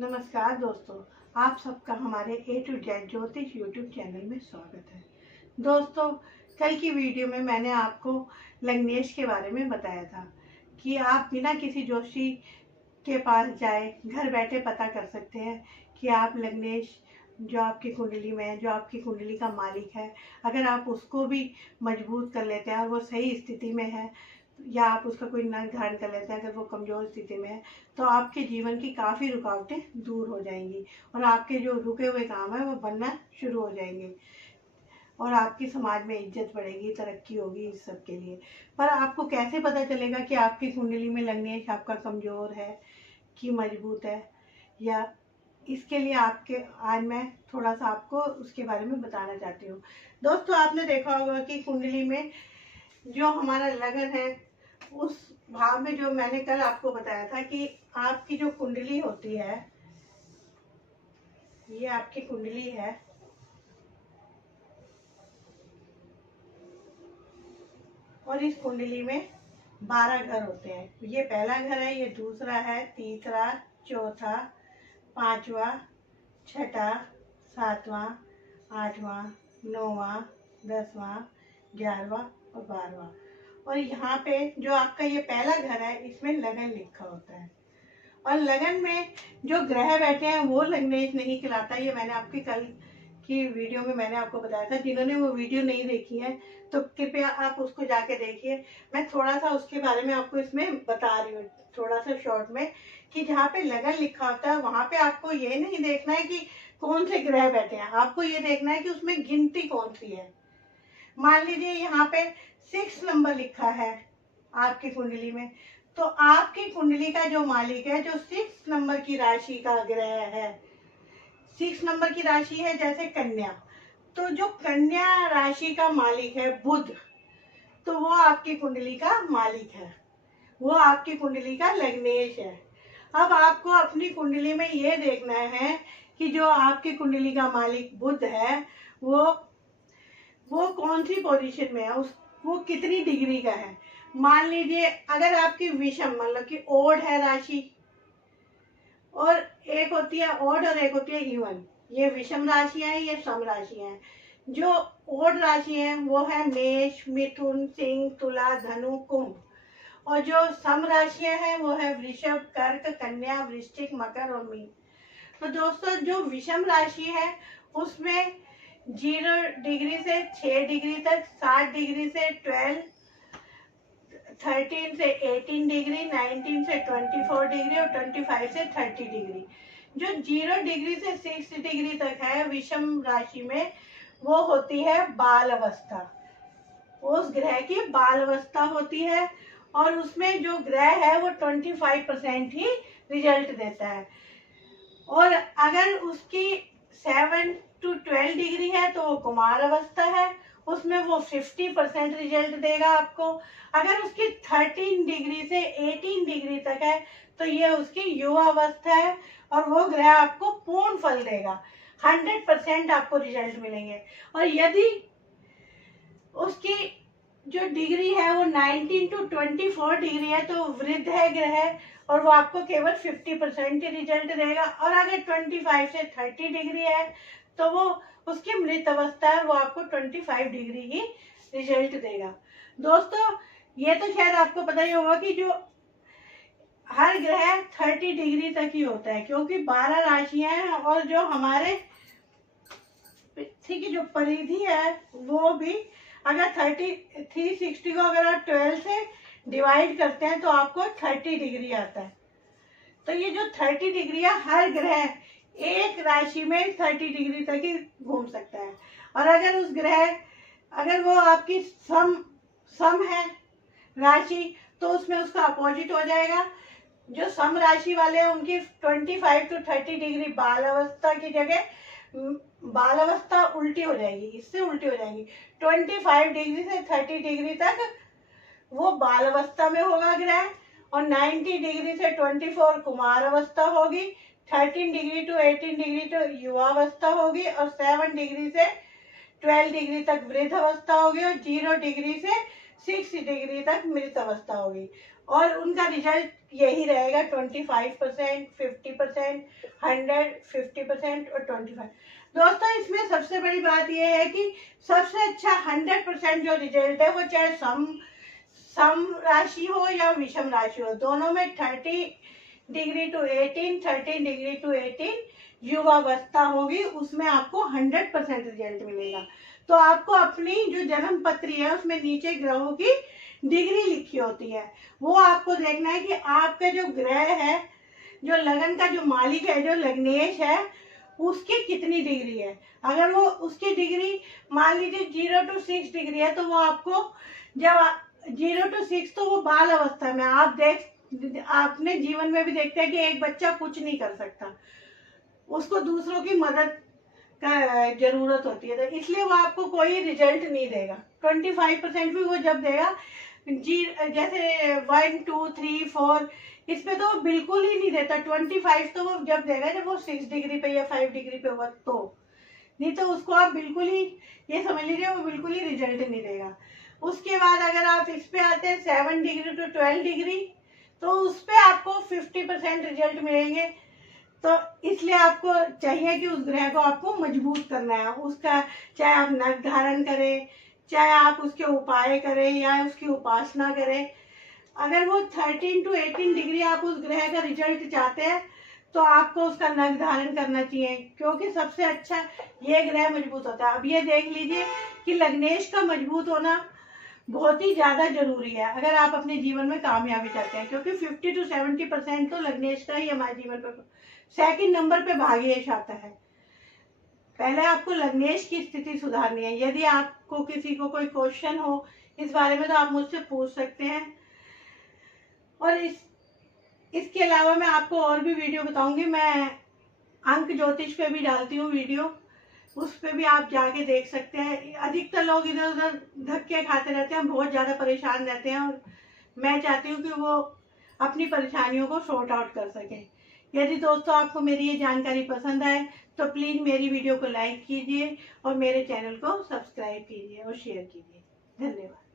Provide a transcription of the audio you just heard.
नमस्कार दोस्तों, आप सबका हमारे A to Z ज्योतिष यूट्यूब चैनल में स्वागत है। दोस्तों, कल की वीडियो में मैंने आपको लग्नेश के बारे में बताया था कि आप बिना किसी जोशी के पास जाए घर बैठे पता कर सकते हैं कि आप लग्नेश जो आपकी कुंडली में है, जो आपकी कुंडली का मालिक है, अगर आप उसको भी मजबूत कर लेते हैं और वो सही स्थिति में है, या आप उसका कोई नग धारण कर लेते हैं अगर वो कमज़ोर स्थिति में है, तो आपके जीवन की काफ़ी रुकावटें दूर हो जाएंगी और आपके जो रुके हुए काम है वो बनना शुरू हो जाएंगे और आपकी समाज में इज्जत बढ़ेगी, तरक्की होगी इस सब के लिए। पर आपको कैसे पता चलेगा कि आपकी कुंडली में लग्नेश आपका कमज़ोर है कि मजबूत है, या इसके लिए आज मैं थोड़ा सा आपको उसके बारे में बताना चाहती हूँ। दोस्तों, आपने देखा होगा कि कुंडली में जो हमारा लगन है, उस भाव में जो मैंने कल आपको बताया था कि आपकी जो कुंडली होती है, ये आपकी कुंडली है और इस कुंडली में 12 घर होते हैं। ये पहला घर है, ये दूसरा है, तीसरा, चौथा, पांचवा, छठा, सातवां, आठवां, नौवां, 10वां, 11वां और 12वां। और यहाँ पे जो आपका ये पहला घर है, इसमें लगन लिखा होता है और लगन में जो ग्रह बैठे हैं वो लग्नेश नहीं कहलाता। ये मैंने आपकी कल की वीडियो में मैंने आपको बताया था। जिन्होंने वो वीडियो नहीं देखी है तो कृपया आप उसको जाके देखिए। मैं थोड़ा सा उसके बारे में आपको इसमें बता रही हूँ, थोड़ा सा शॉर्ट में, कि जहाँ पे लगन लिखा होता है वहां पे आपको ये नहीं देखना है कि कौन से ग्रह बैठे हैं, आपको ये देखना है कि उसमें गिनती कौन सी है। मान लीजिए यहाँ पे 6 नंबर लिखा है आपकी कुंडली में, तो आपकी कुंडली का जो मालिक है, जो 6 नंबर की राशि का ग्रह है, 6 नंबर की राशि है जैसे कन्या, तो जो कन्या राशि का मालिक है बुध, तो वो आपकी कुंडली का मालिक है, वो आपकी कुंडली का लग्नेश है। अब आपको अपनी कुंडली में ये देखना है कि जो आपकी कुंडली का मालिक बुध है वो कौन सी पोजीशन में है, वो कितनी डिग्री का है। मान लीजिए अगर आपकी विषम, मतलब कि ओड है राशि, और एक होती है ओड और एक होती है इवन, ये विषम राशियां हैं, ये सम राशियां हैं। जो ओड राशि है वो है मेष, मिथुन, सिंह, तुला, धनु, कुंभ, और जो सम राशियां हैं वो है वृषभ, कर्क, कन्या, वृश्चिक, मकर और मीन। तो दोस्तों, जो विषम राशि है उसमें 0 डिग्री से 6 डिग्री तक, 7 डिग्री से 12, 13 से 18 डिग्री, 19 से 24 डिग्री और 25 से 30 डिग्री। जो 0 डिग्री से 6 डिग्री तक है विषम राशि में, वो होती है बाल अवस्था, उस ग्रह की बाल अवस्था होती है और उसमें जो ग्रह है वो 25% ही रिजल्ट देता है। और अगर उसकी 7 to 12 डिग्री है तो वो कुमार अवस्था है, उसमें वो 50% रिजल्ट देगा आपको। अगर उसकी 13 डिग्री से 18 डिग्री तक है तो ये उसकी युवा अवस्था है और वो ग्रह आपको पूर्ण फल देगा, 100% आपको रिजल्ट मिलेंगे। और यदि उसकी जो डिग्री है वो 19 to 24 डिग्री है तो वृद्ध है ग्रह और वो आपको केवल 50% रिजल्ट देगा। और अगर 25 से 30 डिग्री है तो वो उसकी मृत अवस्था है, वो आपको 25 डिग्री ही रिजल्ट देगा। दोस्तों, ये तो शायद आपको पता ही होगा कि जो हर ग्रह 30 डिग्री तक ही होता है, क्योंकि 12 राशियां हैं और जो हमारे पृथ्वी की जो परिधि है वो भी, अगर 360 को अगर आप 12 से डिवाइड करते हैं तो आपको 30 डिग्री आता है। तो ये जो 30 डिग्री है, हर ग्रह एक राशि में 30 डिग्री तक ही घूम सकता है। और अगर उस ग्रह, अगर वो आपकी सम है राशि, तो उसमें उसका अपोजिट हो जाएगा। जो सम राशि वाले हैं उनकी 25 to 30 डिग्री बाल अवस्था की जगह बाल अवस्था उल्टी हो जाएगी, इससे उल्टी हो जाएगी। 25 डिग्री से 30 डिग्री तक वो बाल अवस्था में होगा ग्रह, और 90 डिग्री से 24 कुमार अवस्था होगी, 13 डिग्री to 18 डिग्री तो युवा अवस्था होगी, और 7 डिग्री से 12 डिग्री तक वृद्ध अवस्था होगी, और 0 डिग्री से 6 डिग्री तक मृत अवस्था होगी। और उनका रिजल्ट यही रहेगा 25%, 50%, 100, 50% और 25। दोस्तों इसमें सबसे बड़ी बात यह है कि सबसे अच्छा 100% जो रिजल्ट है वो चाहे सम राशि हो या विषम राशि हो, दोनों में 30 डिग्री टू 18, 13 डिग्री टू 18 युवावस्था होगी, उसमें आपको 100% रिजल्ट मिलेगा। तो आपको अपनी जो जन्म पत्री है उसमें नीचे ग्रहों की डिग्री लिखी होती है, वो आपको देखना है कि आपका जो ग्रह है, जो लगन का जो मालिक है, जो लग्नेश है, उसकी कितनी डिग्री है। अगर वो उसकी डिग्री मान लीजिए 0 to 6 डिग्री है, तो वो आपको जब 0 to 6 तो वो बाल अवस्था में, आपने जीवन में भी देखते हैं कि एक बच्चा कुछ नहीं कर सकता, उसको दूसरों की मदद का जरूरत होती है, तो इसलिए वो आपको कोई रिजल्ट नहीं देगा। 25% भी वो जब देगा जैसे 1, 2, 3, 4 इस पे तो बिल्कुल ही नहीं देता। 25 तो वो जब देगा जब वो 6 डिग्री पे या 5 डिग्री पे हुआ, तो नहीं तो उसको आप बिल्कुल ही ये समझ लीजिए वो बिल्कुल ही रिजल्ट नहीं देगा। उसके बाद अगर आप इस पे आते हैं 7 डिग्री टू 12 डिग्री, तो उस पे आपको 50% रिजल्ट मिलेंगे। तो इसलिए आपको चाहिए कि उस ग्रह को आपको मजबूत करना है, उसका चाहे आप नख धारण करें, चाहे आप उसके उपाय करें या उसकी उपासना करें। अगर वो 13 to 18 डिग्री आप उस ग्रह का रिजल्ट चाहते हैं तो आपको उसका नख धारण करना चाहिए, क्योंकि सबसे अच्छा ये ग्रह मजबूत होता है। अब ये देख लीजिए कि लग्नेश का मजबूत होना बहुत ही ज्यादा जरूरी है अगर आप अपने जीवन में कामयाबी चाहते हैं, क्योंकि 50 to 70% तो लग्नेश का ही हमारे जीवन पर सेकंड नंबर पे भाग्येश आता है। पहले आपको लग्नेश की स्थिति सुधारनी है। यदि आपको किसी को कोई क्वेश्चन हो इस बारे में तो आप मुझसे पूछ सकते हैं। और इसके अलावा मैं आपको और भी वीडियो बताऊंगी। मैं अंक ज्योतिष पे भी डालती हूँ वीडियो, उस पे भी आप जाके देख सकते हैं। अधिकतर लोग इधर उधर धक्के खाते रहते हैं, बहुत ज़्यादा परेशान रहते हैं, और मैं चाहती हूँ कि वो अपनी परेशानियों को सॉर्ट आउट कर सकें। यदि दोस्तों आपको मेरी ये जानकारी पसंद आए तो प्लीज़ मेरी वीडियो को लाइक कीजिए और मेरे चैनल को सब्सक्राइब कीजिए और शेयर कीजिए। धन्यवाद।